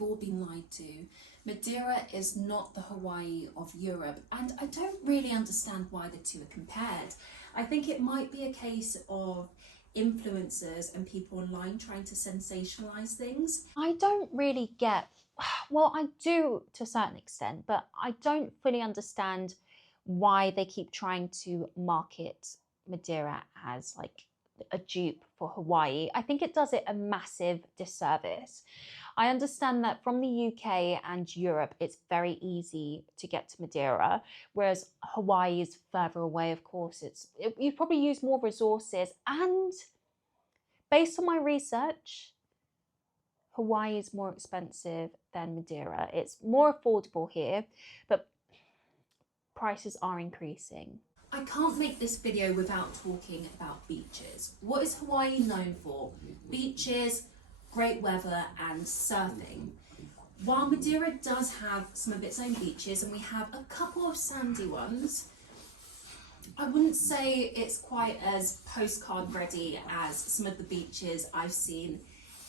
we've all been lied to. Madeira is not the Hawaii of Europe, and I don't really understand why the two are compared. I think it might be a case of influencers and people online trying to sensationalize things. I don't really get, well, I do to a certain extent, but I don't fully understand why they keep trying to market Madeira as like a dupe for Hawaii. I think it does it a massive disservice. I understand that from the UK and Europe, it's very easy to get to Madeira, whereas Hawaii is further away, of course. You probably use more resources, and based on my research, Hawaii is more expensive than Madeira. It's more affordable here, but prices are increasing. I can't make this video without talking about beaches. What is Hawaii known for? Beaches, great weather and surfing. While Madeira does have some of its own beaches and we have a couple of sandy ones, I wouldn't say it's quite as postcard ready as some of the beaches I've seen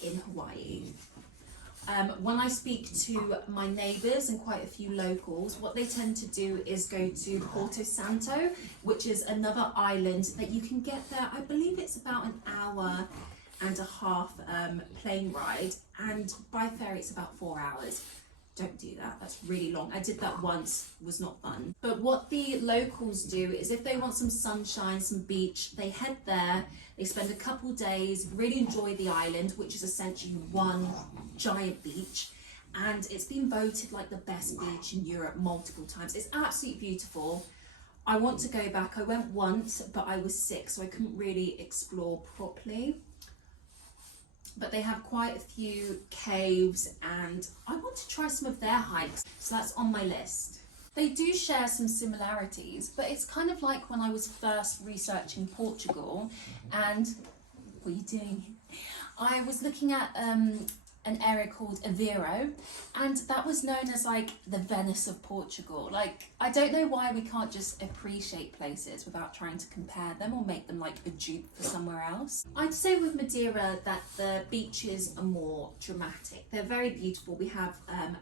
in Hawaii. When I speak to my neighbours and quite a few locals, what they tend to do is go to Porto Santo, which is another island that you can get there. I believe it's about an hour and a half plane ride, and by ferry it's about 4 hours. Don't do that, that's really long. I did that once, was not fun. But what the locals do is if they want some sunshine, some beach, they head there, they spend a couple days, really enjoy the island, which is essentially one giant beach, and it's been voted like the best beach in Europe multiple times. It's absolutely beautiful. I want to go back. I went once, but I was sick, so I couldn't really explore properly. But they have quite a few caves and I want to try some of their hikes, so that's on my list. They do share some similarities, but it's kind of like when I was first researching Portugal and, what are you doing? I was looking at an area called Aveiro, and that was known as like the Venice of Portugal. Like, I don't know why we can't just appreciate places without trying to compare them or make them like a dupe for somewhere else. I'd say with Madeira that the beaches are more dramatic. They're very beautiful. We have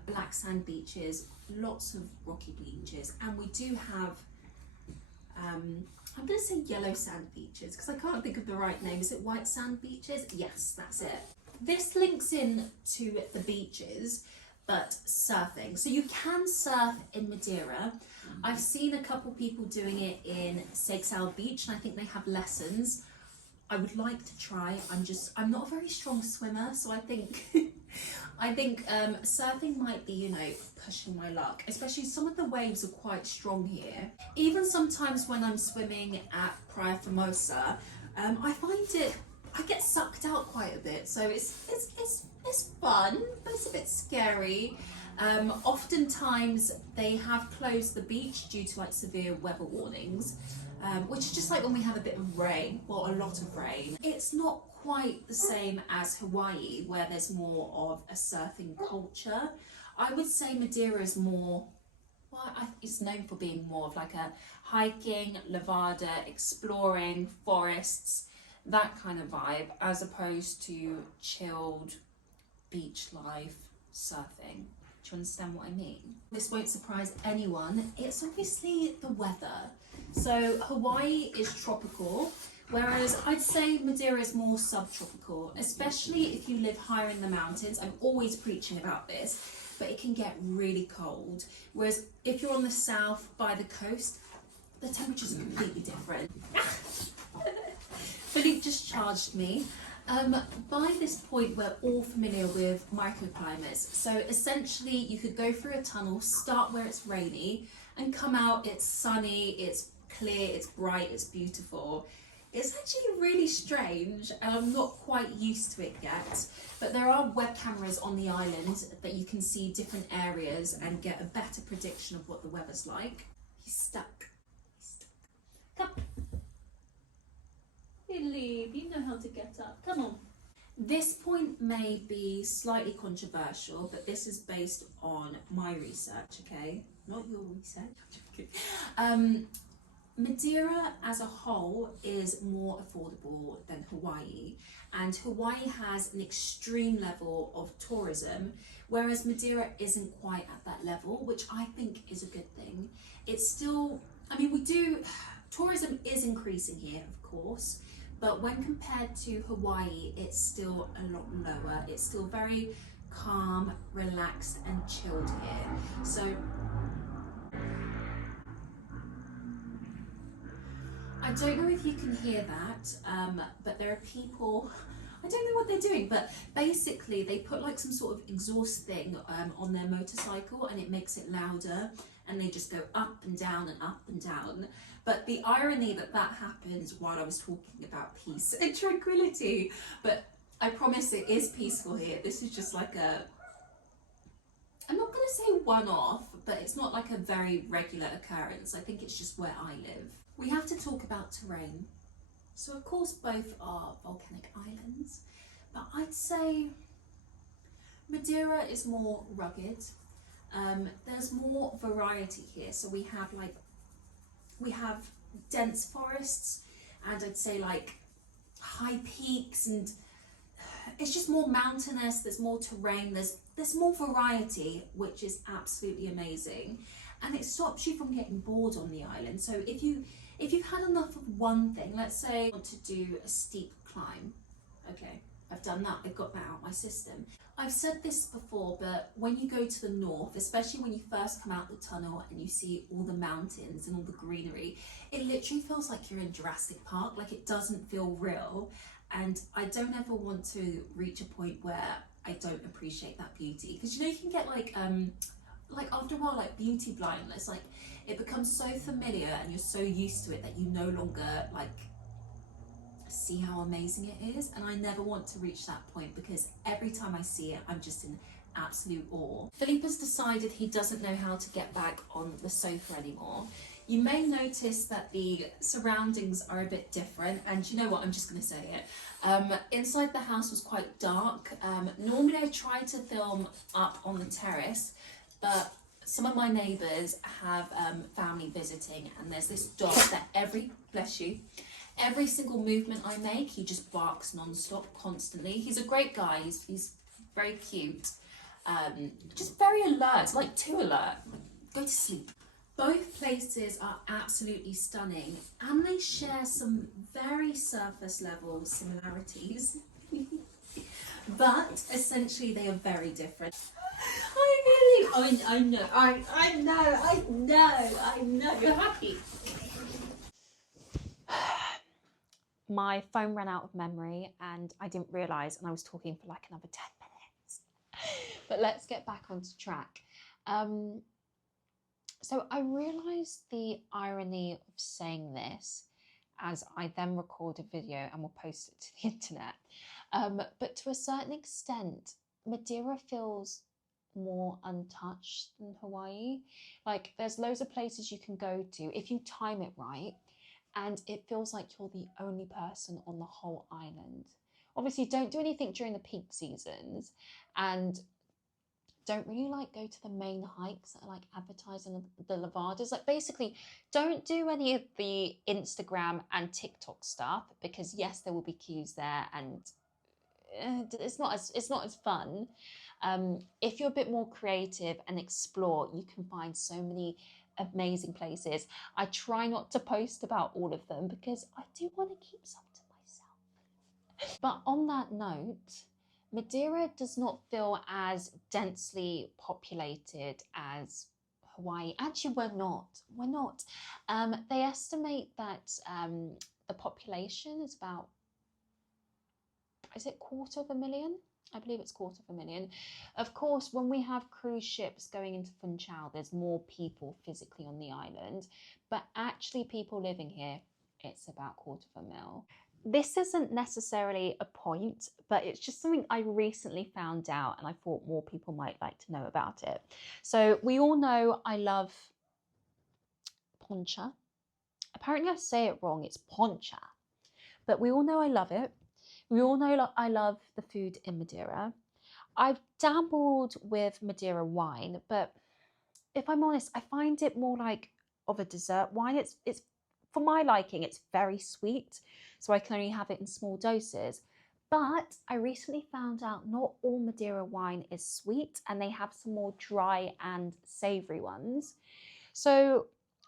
black sand beaches, lots of rocky beaches, and we do have I'm going to say yellow sand beaches because I can't think of the right name. Is it white sand beaches? Yes, that's it. This links in to the beaches, but surfing. So you can surf in Madeira. I've seen a couple people doing it in Seixal Beach, and I think they have lessons. I would like to try. I'm not a very strong swimmer, so I think surfing might be, you know, pushing my luck. Especially some of the waves are quite strong here. Even sometimes when I'm swimming at Praia Formosa, I get sucked out quite a bit, so it's fun, but it's a bit scary. Oftentimes they have closed the beach due to like severe weather warnings, which is just like when we have a bit of rain, or a lot of rain. It's not quite the same as Hawaii, where there's more of a surfing culture. I would say Madeira is more, well, it's known for being more of like a hiking, lavada, exploring, forests, that kind of vibe, as opposed to chilled beach life, surfing. Do you understand what I mean? This won't surprise anyone. It's obviously the weather. So Hawaii is tropical, whereas I'd say Madeira is more subtropical, especially if you live higher in the mountains. I'm always preaching about this, but it can get really cold. Whereas if you're on the south by the coast, the temperatures are completely different. Philippe just charged me. By this point, we're all familiar with microclimates. So essentially, you could go through a tunnel, start where it's rainy, and come out, it's sunny, it's clear, it's bright, it's beautiful. It's actually really strange, and I'm not quite used to it yet. But there are web cameras on the island that you can see different areas and get a better prediction of what the weather's like. He's stuck. Come. Philippe, you know how to get up. Come on. This point may be slightly controversial, but this is based on my research, okay? Not your research. Madeira as a whole is more affordable than Hawaii, and Hawaii has an extreme level of tourism, whereas Madeira isn't quite at that level, which I think is a good thing. It's still, I mean, tourism is increasing here, of course, but when compared to Hawaii, it's still a lot lower. It's still very calm, relaxed, and chilled here. So I don't know if you can hear that, but there are people, I don't know what they're doing, but basically they put like some sort of exhaust thing on their motorcycle, and it makes it louder, and they just go up and down and up and down. But the irony that that happens while I was talking about peace and tranquility, but I promise it is peaceful here. This is just like I'm not going to say one-off, but it's not like a very regular occurrence. I think it's just where I live. We have to talk about terrain. So of course both are volcanic islands, but I'd say Madeira is more rugged. There's more variety here. So we have dense forests, and I'd say like high peaks, and it's just more mountainous. There's more terrain, there's more variety, which is absolutely amazing, and it stops you from getting bored on the island. So if you've had enough of one thing, let's say I want to do a steep climb, okay, I've done that, I've got that out of my system. I've said this before, but when you go to the north, especially when you first come out the tunnel and you see all the mountains and all the greenery, it literally feels like you're in Jurassic Park. Like, it doesn't feel real, and I don't ever want to reach a point where I don't appreciate that beauty, because you know, you can get like after a while, like beauty blindness. Like, it becomes so familiar and you're so used to it that you no longer like see how amazing it is. And I never want to reach that point, because every time I see it, I'm just in absolute awe. Philippe has decided he doesn't know how to get back on the sofa anymore. You may notice that the surroundings are a bit different, and you know what, I'm just going to say it. Inside the house was quite dark. Normally I try to film up on the terrace, but some of my neighbours have family visiting, and there's this dog that every single movement I make, he just barks non-stop, constantly. He's a great guy, he's very cute, just very alert, like too alert. Go to sleep. Both places are absolutely stunning, and they share some very surface level similarities, but essentially they are very different. I know, you're happy. My phone ran out of memory and I didn't realise, and I was talking for like another 10 minutes. But let's get back onto track. So I realised the irony of saying this as I then record a video and will post it to the internet. But to a certain extent, Madeira feels more untouched than Hawaii. Like, there's loads of places you can go to if you time it right, and it feels like you're the only person on the whole island. Obviously, don't do anything during the peak seasons, and don't really like go to the main hikes that are like advertising the Levadas. Like, basically, don't do any of the Instagram and TikTok stuff, because yes, there will be queues there, and it's not as fun. If you're a bit more creative and explore, you can find so many amazing places. I try not to post about all of them because I do want to keep some to myself. But on that note, Madeira does not feel as densely populated as Hawaii. Actually, we're not. They estimate that the population is about, is it 250,000? I believe it's 250,000. Of course, when we have cruise ships going into Funchal, there's more people physically on the island, but actually people living here, it's about 250,000. This isn't necessarily a point, but it's just something I recently found out, and I thought more people might like to know about it. So we all know I love poncha. Apparently I say it wrong, it's poncha, but we all know I love it. We all know I love the food in Madeira. I've dabbled with Madeira wine, but if I'm honest, I find it more like of a dessert wine. It's for my liking, it's very sweet, so I can only have it in small doses. But I recently found out not all Madeira wine is sweet, and they have some more dry and savoury ones. So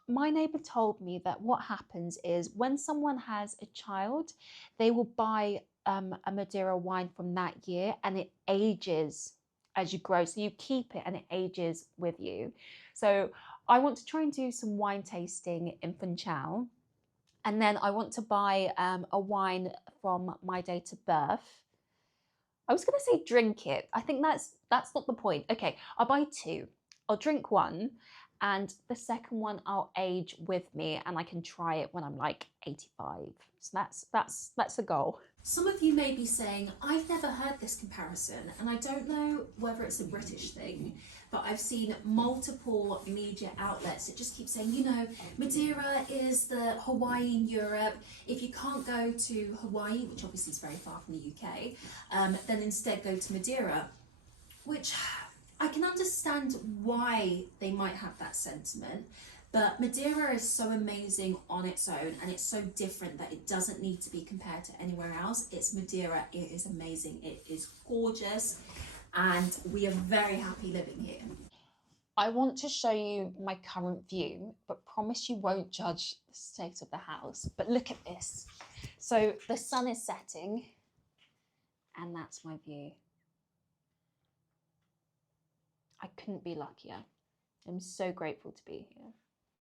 my neighbour told me that what happens is when someone has a child, they will buy a Madeira wine from that year, and it ages as you grow. So you keep it and it ages with you. So I want to try and do some wine tasting in Funchal. And then I want to buy a wine from my date of birth. I was going to say drink it. I think that's not the point. Okay, I'll buy two. I'll drink one, and the second one I'll age with me, and I can try it when I'm like 85. So that's the goal. Some of you may be saying, I've never heard this comparison, and I don't know whether it's a British thing, but I've seen multiple media outlets that just keep saying, you know, Madeira is the Hawaii in Europe. If you can't go to Hawaii, which obviously is very far from the UK, then instead go to Madeira, which I can understand why they might have that sentiment. But Madeira is so amazing on its own, and it's so different that it doesn't need to be compared to anywhere else. It's Madeira, it is amazing, it is gorgeous, and we are very happy living here. I want to show you my current view, but promise you won't judge the state of the house. But look at this. So the sun is setting, and that's my view. I couldn't be luckier. I'm so grateful to be here.